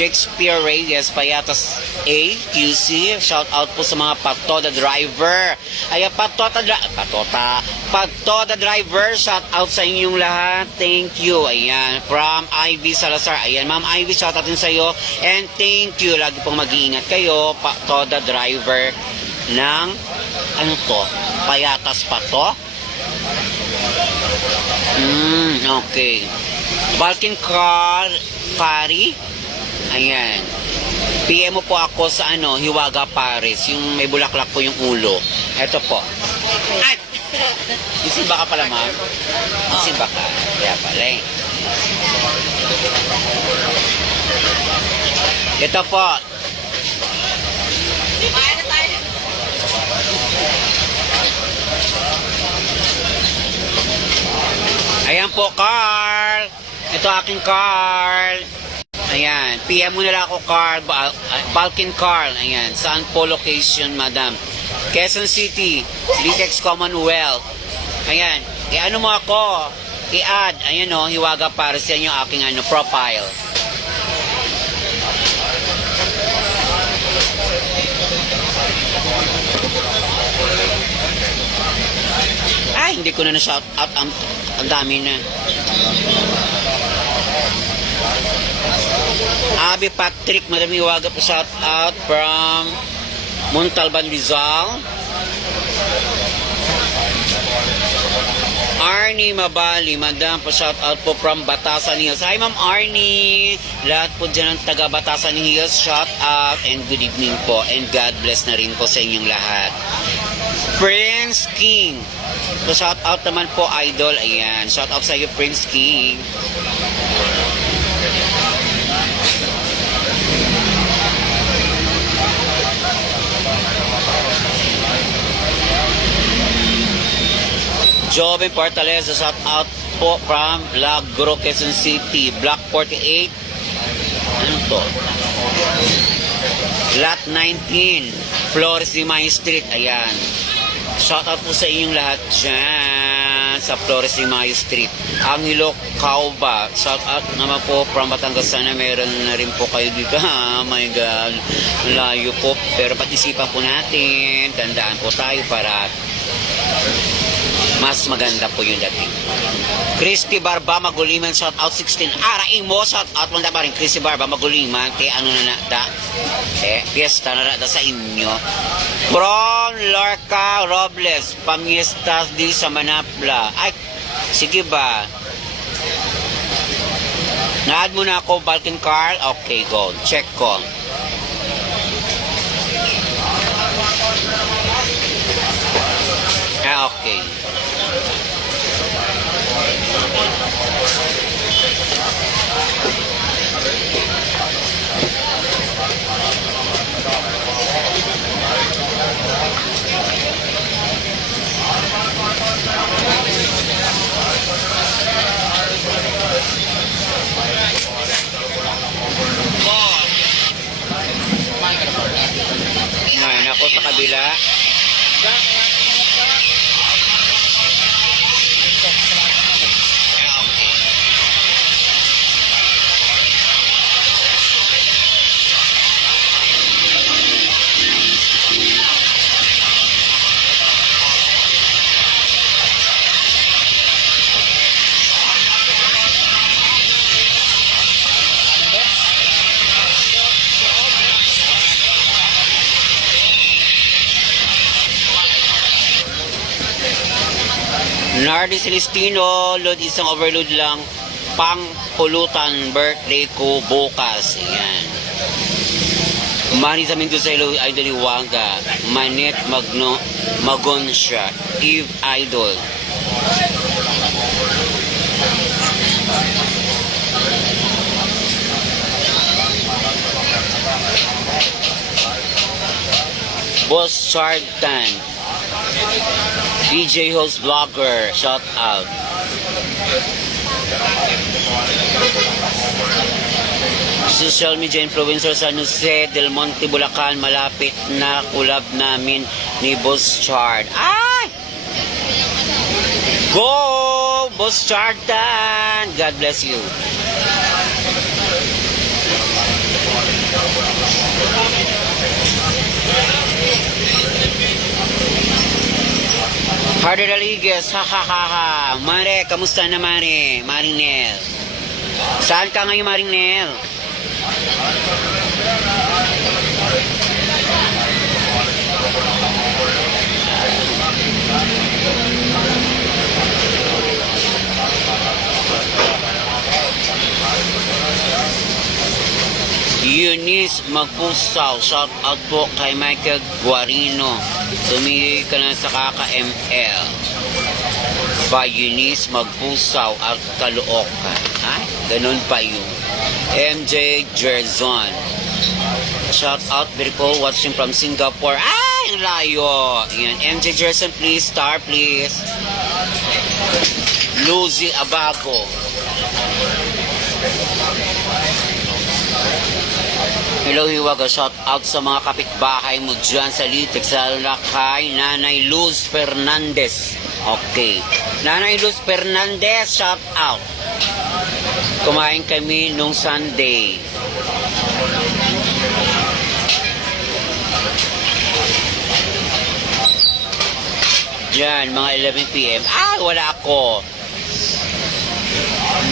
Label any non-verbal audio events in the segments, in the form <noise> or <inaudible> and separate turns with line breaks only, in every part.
Shakespeare Reyes, Payatas A, QC. Shout out po sa mga Patoda driver. Ayan, Patota, dri- Patota, Patoda driver. Shout out sa inyong lahat. Thank you. Ayan, from Ivy Salazar. Ayan, Ma'am Ivy, shout out din sa iyo. And thank you. Lagi pong mag-iingat kayo. Patoda driver ng, ano to, Payatas pa to? Mm, okay. Balkan car, Kari. Ayan. PM mo po ako sa ano, Hiwaga Paris. Yung may bulaklak po yung ulo. Ito po. Ay! Isimba ka pala, ma'am? Isimba ka. Kaya pala eh. Ito po. Ayan po, Carl. Ito aking Carl. Ayan. PM mo nila ako, Carl. Ah, Balkan Carl. Ayan. Saan po location, madam? Quezon City. Litex Commonwealth. Ayan. I-ano mo ako? I-add. Ayan o. Hiwaga para sa inyo aking ano, profile. Ay, hindi ko na na-shout out. Ang, ang dami na. Abi Patrick, marami waga po shout out from Montalban Rizal. Arnie Mabali, madam po shout out po from Batasan Hills. Hi Ma'am Arnie! Lahat po dyan ng taga Batasan Hills, shout out and good evening po and God bless na rin po sa inyong lahat. Prince King. So shout out naman po idol. Ayan, shout out sa iyo Prince King. Joven Fortaleza, shout out po from Lagro, Quezon City, Block 48. Ano to? Lot 19, Flores de Mayo Street. Ayan. Shout out po sa inyong lahat dyan sa Flores de Mayo Street. Angelo Cauba. Shout out naman po from Batangas. Sana meron na rin po kayo dito. Ha? <laughs> My God. Layo po. Pero pag-isipan po natin. Tandaan po tayo para mas maganda po yung dating. Christy Barba Maguliman, shout out 16. Araing mo, shout out mo pa rin. Christy Barba Maguliman, te ano na da, eh, fiesta na da sa inyo. From Lorca Robles, pamiestas di sa Manapla. Ay, sige ba? Na-add mo na ako, Balkan Carl? Okay, go. Check ko. Ah, okay. フォロー。Nardi Celestino, load isang overload lang. Pang pulutan, birthday ko bukas. Ayan. Mani sa Mendoza, hello, Idol Iwaga. Manet Magno, Magon siya. Eve Idol. Boss Chartan. DJ host vlogger, shout out. Social media influencer sa Jose Del Monte, Bulacan, malapit na kulab namin ni Boss Chard. Ay! Go! Boss Chartan! God bless you. Carter Rodriguez, ha ha ha ha. Mare, kamusta na Mare? Maring Nel. Saan ka ngayon Maring Nel? Eunice Magpusaw, shout out po kay Michael Guarino. Tumigil ka na sa kaka-ML. By Eunice Magpusaw at Caloocan. Ay, ganun pa yun. MJ Jerzon. Shout out, beautiful, watching from Singapore. Ay, ang layo. Yan. MJ Jerzon, please, star, please. Lucy Abago. Hello, Hiwaga. Shout out sa mga kapitbahay mo dyan sa Litek, sa kay Nanay Luz Fernandez. Okay. Nanay Luz Fernandez, shout out. Kumain kami nung Sunday. Diyan, mga 11pm. Ah, wala ako.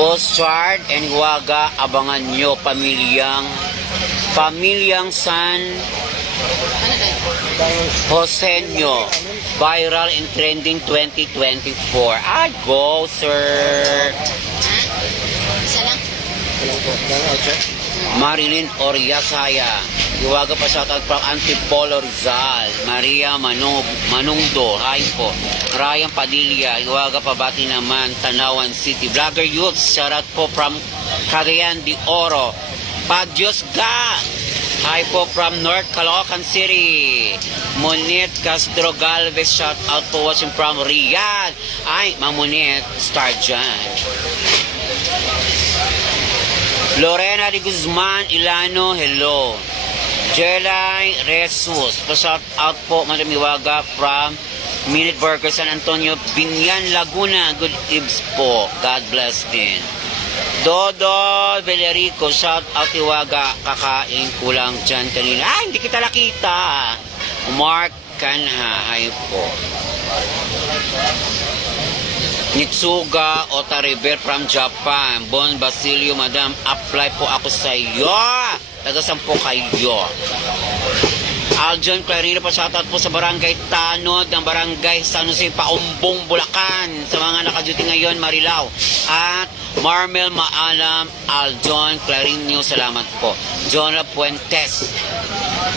Boss Chard and Hiwaga, abangan nyo pamilyang Pamilyang San Josenyo. Viral and trending 2024. Ah, go, sir.
Isa lang?
Marilyn Oriasaya. Iwaga pa shoutout from Antipolo Rizal. Maria Manung, Manungdo. Hi po. Ryan Padilla. Iwaga pa bati naman. Tanawan City. Vlogger Youth. Shoutout po from Cagayan de Oro. Padyos Ga. Hi po from North Caloocan City. Monit Castro Galvez. Shout out po watching from Riyadh. Ay, Ma'am Monit. Star dyan. Lorena de Guzman Ilano, hello. Jelay Resus, pa-shout out po, Madam from Minute Burger San Antonio, Binyan, Laguna. Good eves po. God bless din. Dodo Velerico, shout out Iwaga, kakain kulang dyan kanina. Ay, hindi kita nakita. Mark Kanha, ay po. Nitsuga Otariber from Japan. Bon Basilio, madam, apply po ako sa iyo. Tagasan po kayo. Aljon Clarino po shoutout po sa barangay Tanod ng barangay San Jose Paumbong, Bulacan. Sa mga nakaduty ngayon, Marilao. At Marmel Maalam, Aljon Clarino, salamat po. Jonah Puentes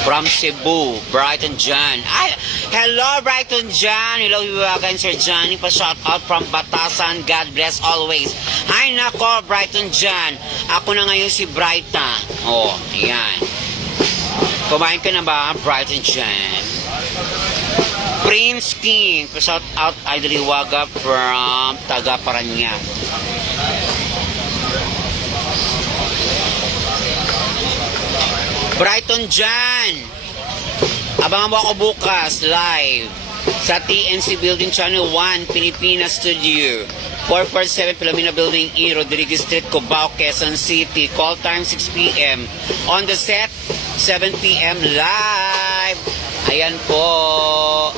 from Cebu, Brighton John. Ay, hello Brighton John. Hello Iwagan Sir Johnny pa shout out from Batasan. God bless always. Ay nako Brighton John. Ako na ngayon si Brighta. Oh, yan. Kumain ka na ba, Brighton John? Prince King, pa shout out Idol from Taga Paranaque. Brighton Jan. Abangan mo ako bukas live sa TNC Building Channel 1, Pilipinas Studio. 447 Pilomena Building E, Rodriguez Street, Cubao, Quezon City. Call time 6 p.m. On the set, 7 p.m. live. Ayan po.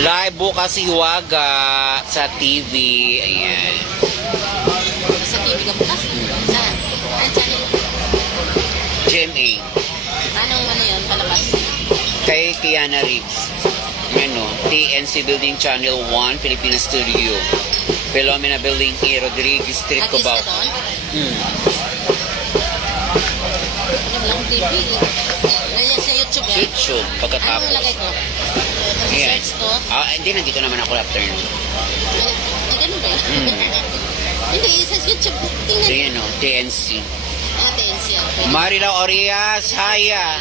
Live bukas si Huwaga sa TV. Ayan. Kay Kiana Reeves. Ano, TNC Building Channel 1, Pilipinas Studio. Philomena Building E, Rodriguez Street,
Artist
Cubao. Hmm.
Ano lang TV? Ganyan sa YouTube yan?
YouTube,
Ano
pagkatapos.
ang lagay ko?
Yan.
Search ko?
Ah, hindi, nandito naman ako afternoon.
Ay, ay, ganun ba yun?
Hmm. <laughs>
Hindi, sa YouTube. Tingnan.
So, yun o, TNC.
Atin siya.
Marila Orias, haya.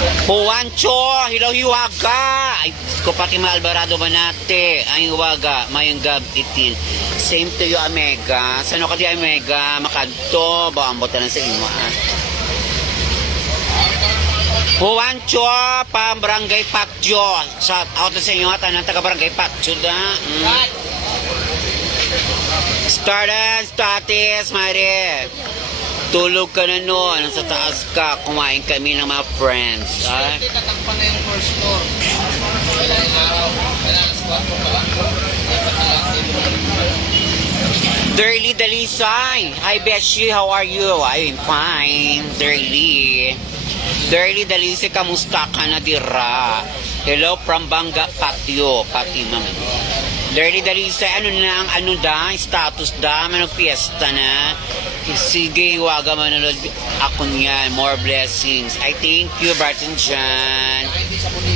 Juancho, hilaw hiwaga. Ay, ko pati Alvarado Manate. Ay, hiwaga, mayang gab itin. Same to you, Amega. Sano ka di, Amega? Makadto, ba ang na sa imo, ah? Juancho, pa Barangay Patio. Shout out sa inyo, tanan taga Barangay Patio da. Mm. Stardust, Tatis, Mare. Tulog ka na noon, nasa taas ka, kumain kami ng mga friends. Ah.
Hindi tatakpan na yung first floor. Ilang araw, sa 4 pa lang. Dapat.
Dirly Dalisay. Hi Beshi, how are you? I'm fine. Dirly. Dirly Dalisay, kamusta ka na dira? Hello from Banga Patio. Pati ma'am. Dirly Dalisay, ano na ang ano da? Status da? Anong fiesta na? Sige, waga manonood ako niyan. More blessings. I thank you, Barton Jan.